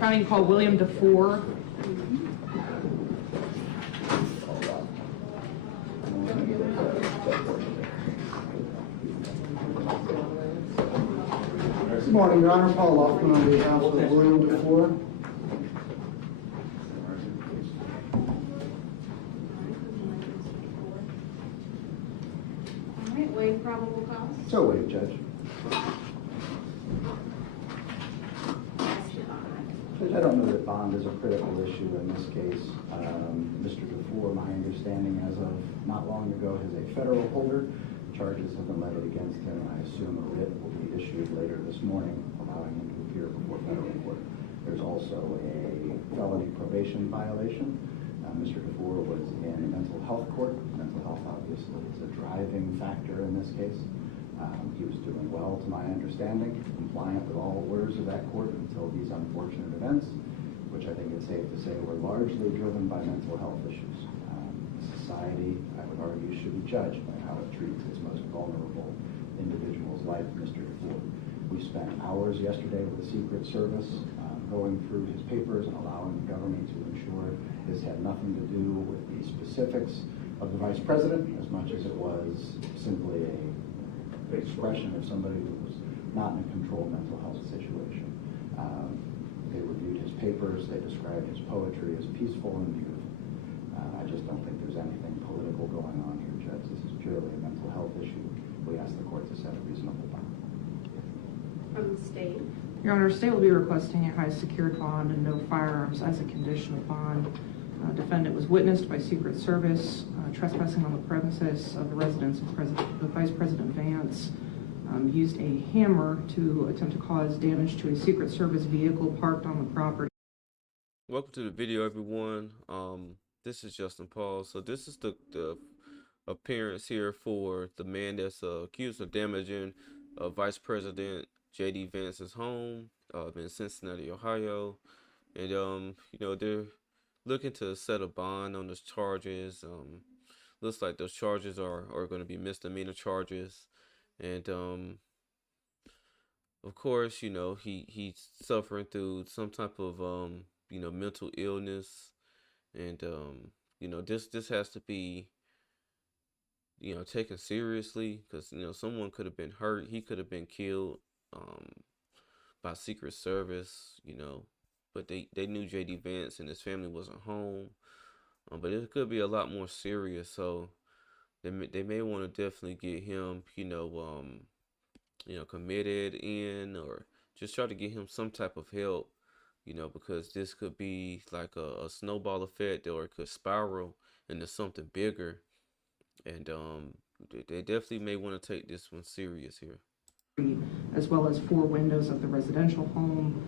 Trying to call William DeFore. Good morning, Your Honor. Paul Loftman on behalf of William DeFore. All right, waive probable cause. So waived, Judge. Judge, I don't know that bond is a critical issue in this case. Mr. DeFore, my understanding as of not long ago, is a federal holder. Charges have been levied against him, and I assume a writ will be issued later this morning, allowing him to appear before federal court. There's also a felony probation violation. Mr. DeFore was in mental health court. Mental health obviously is a driving factor in this case. He was doing well, to my understanding, compliant with all orders of that court until these unfortunate events, which I think it's safe to say were largely driven by mental health issues. Society, I would argue, should be judged by how it treats its most vulnerable individuals like Mr. DeFore. We spent hours yesterday with the Secret Service going through his papers and allowing the government to ensure this had nothing to do with the specifics of the Vice President as much as it was simply a expression of somebody who was not in a controlled mental health situation. They reviewed his papers. They described his poetry as peaceful and beautiful. I just don't think there's anything political going on here, Judge. This is purely a mental health issue. We ask the court to set a reasonable bond. From the state. Your Honor, state will be requesting a high secured bond and no firearms as a condition of bond. Defendant was witnessed by Secret Service trespassing on the premises of the residence of Vice President Vance. Used a hammer to attempt to cause damage to a Secret Service vehicle parked on the property. Welcome to the video, everyone. This is Justin Paul. So this is the appearance here for the man that's accused of damaging Vice President J.D. Vance's home in Cincinnati, Ohio. And, you know, they're looking to set a bond on those charges. Looks like those charges are going to be misdemeanor charges. And, of course, you know, he's suffering through some type of, you know, mental illness. And, you know, this has to be, you know, taken seriously because, you know, someone could have been hurt. He could have been killed by Secret Service, you know, but they knew J.D. Vance and his family wasn't home. But it could be a lot more serious. So they may want to definitely get him, you know, committed in or just try to get him some type of help. You know, because this could be like a snowball effect, or it could spiral into something bigger. And they definitely may want to take this one serious here. As well as 4 windows of the residential home.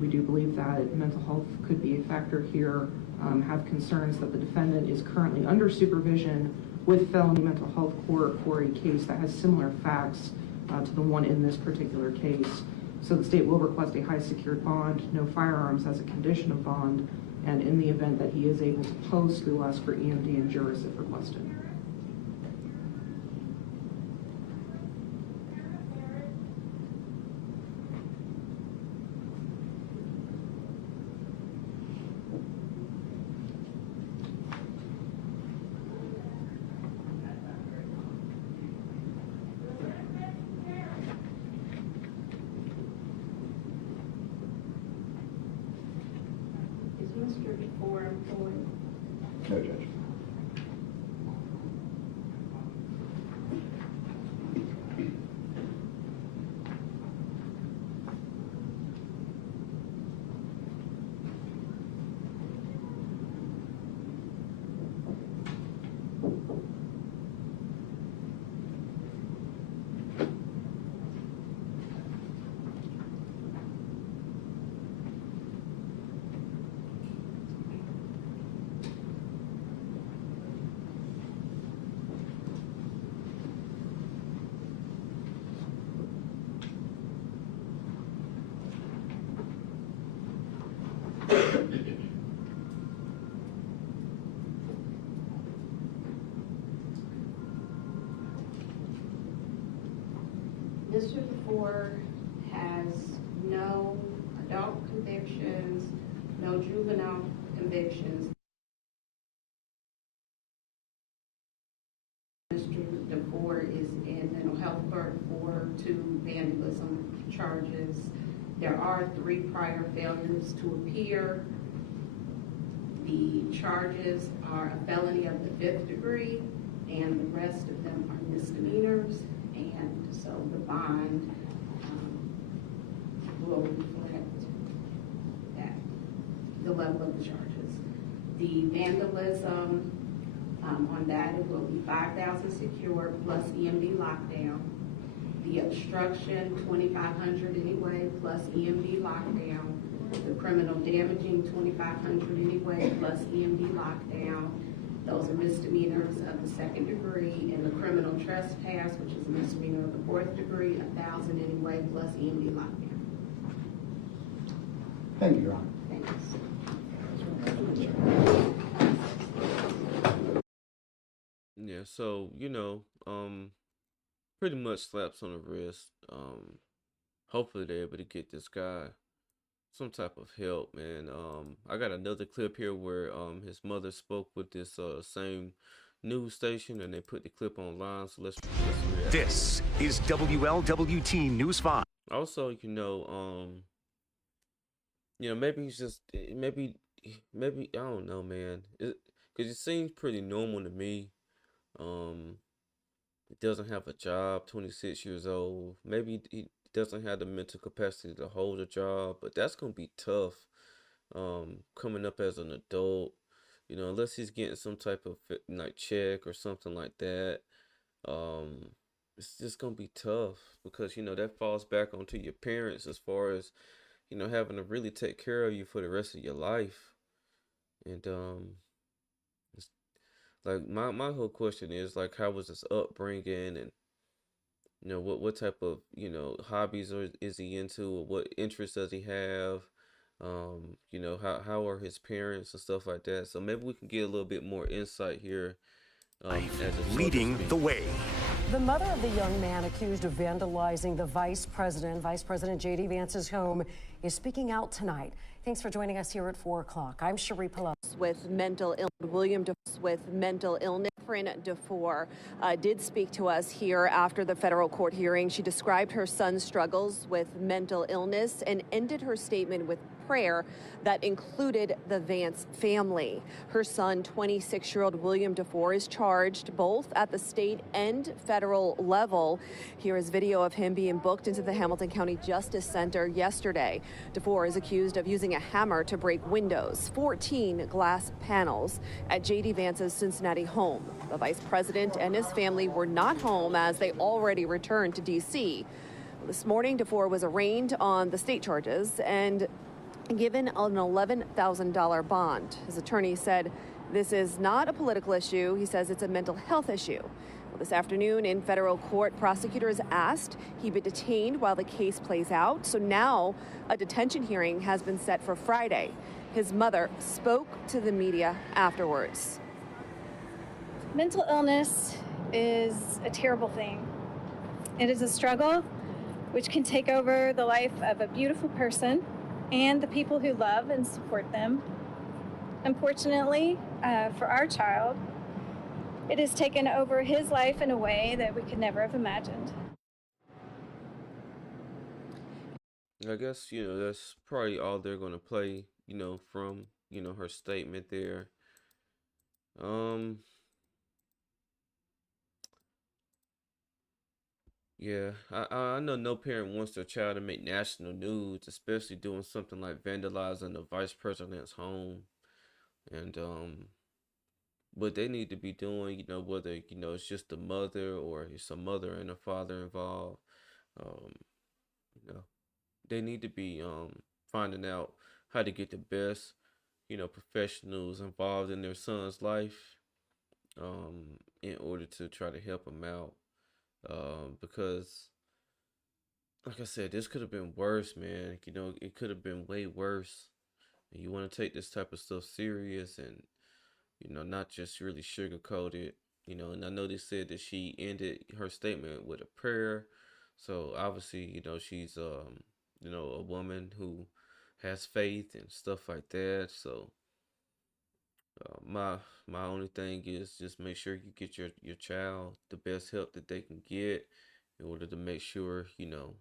We do believe that mental health could be a factor here. Have concerns that the defendant is currently under supervision with felony mental health court for a case that has similar facts to the one in this particular case. So the state will request a high secured bond, no firearms as a condition of bond, and in the event that he is able to post, we will ask for EMD and juris if requested. Mr. DeFore employed? No, Judge. Mr. DeFore has no adult convictions convictions, no juvenile convictions. Mr. DeFore is in mental health court for 2 vandalism charges. There are 3 prior failures to appear. The charges are a felony of the 5th degree, and the rest of them are misdemeanors, and so the bond will reflect that, the level of the charges. The vandalism, on that, it will be $5,000 secured plus EMD lockdown. The obstruction, $2,500 anyway, plus EMD lockdown. The criminal damaging, $2,500 anyway, plus EMD lockdown. Those are misdemeanors of the 2nd degree, and the criminal trespass, which is a misdemeanor of the 4th degree, $1,000 anyway, plus EMD lockdown. Thank you, Your Honor. Thanks. Yeah, so pretty much slaps on the wrist. Hopefully they're able to get this guy some type of help, man. I got another clip here where his mother spoke with this same news station, and they put the clip online. So let's react. This is WLWT News 5. Also, maybe he's just maybe I don't know, man. Because it seems pretty normal to me. He doesn't have a job, 26 years old. Maybe he doesn't have the mental capacity to hold a job, but that's gonna be tough. Coming up as an adult, unless he's getting some type of like check or something like that. It's just gonna be tough because that falls back onto your parents as far as having to really take care of you for the rest of your life. And it's like my whole question is like, how was his upbringing, and what type of hobbies is he into, or what interests does he have? How are his parents and stuff like that. So maybe we can get a little bit more insight here. Leading the way. The mother of the young man accused of vandalizing the Vice President J.D. Vance's home, is speaking out tonight. Thanks for joining us here at 4 o'clock. I'm Cherie Pelot. With mental illness, William DeFore with mental illness. Catherine DeFore did speak to us here after the federal court hearing. She described her son's struggles with mental illness and ended her statement with prayer that included the Vance family. Her son, 26-year-old William DeFore, is charged both at the state and federal level. Here is video of him being booked into the Hamilton County Justice Center yesterday. DeFore is accused of using a hammer to break windows, 14 glass panels, at J.D. Vance's Cincinnati home. The vice president and his family were not home as they already returned to D.C. This morning, DeFore was arraigned on the state charges and given an $11,000 bond. His attorney said this is not a political issue. He says it's a mental health issue. Well, this afternoon in federal court, prosecutors asked he be detained while the case plays out. So now a detention hearing has been set for Friday. His mother spoke to the media afterwards. Mental illness is a terrible thing. It is a struggle which can take over the life of a beautiful person and the people who love and support them. Unfortunately, for our child, it has taken over his life in a way that we could never have imagined. I guess, that's probably all they're going to play, from, her statement there. Yeah, I know no parent wants their child to make national news, especially doing something like vandalizing the vice president's home. And what they need to be doing, whether it's just the mother or it's a mother and a father involved, um, you know, they need to be finding out how to get the best, professionals involved in their son's life, in order to try to help him out. Because, like I said, this could have been worse, man. It could have been way worse. And you want to take this type of stuff serious and, not just really sugarcoat it. And I know they said that she ended her statement with a prayer. So obviously, she's, a woman who has faith and stuff like that. So my only thing is just make sure you get your child the best help that they can get in order to make sure, you know,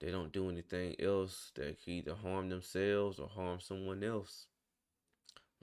they don't do anything else that can either harm themselves or harm someone else.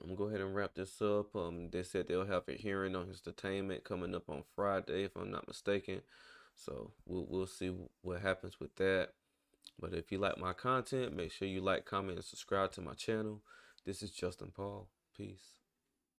I'm gonna go ahead and wrap this up. They said they'll have a hearing on his detainment coming up on Friday, if I'm not mistaken. So we'll see what happens with that. But if you like my content, make sure you like, comment, and subscribe to my channel. This is Justin Paul. Peace.